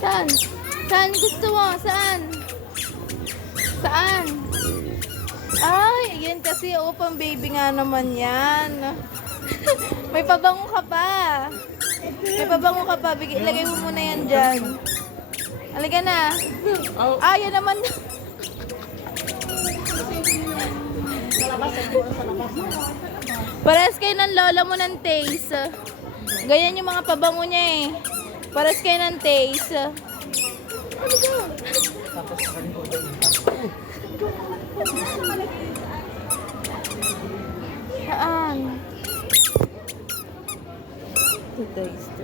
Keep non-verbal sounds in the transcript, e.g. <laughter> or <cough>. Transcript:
Saan? Saan gusto mo? Saan? Saan? Ay, yan kasi pang baby nga naman yan. <laughs> May pabango ka pa. May pabango ka pa. Bigay, ilagay mo muna yan dyan. Halika na. Ah, yan naman. <laughs> Pares kayo ng lola mo ng taste. Ganyan yung mga pabango niya eh. Pares kayo ng taste. Saan? To taste.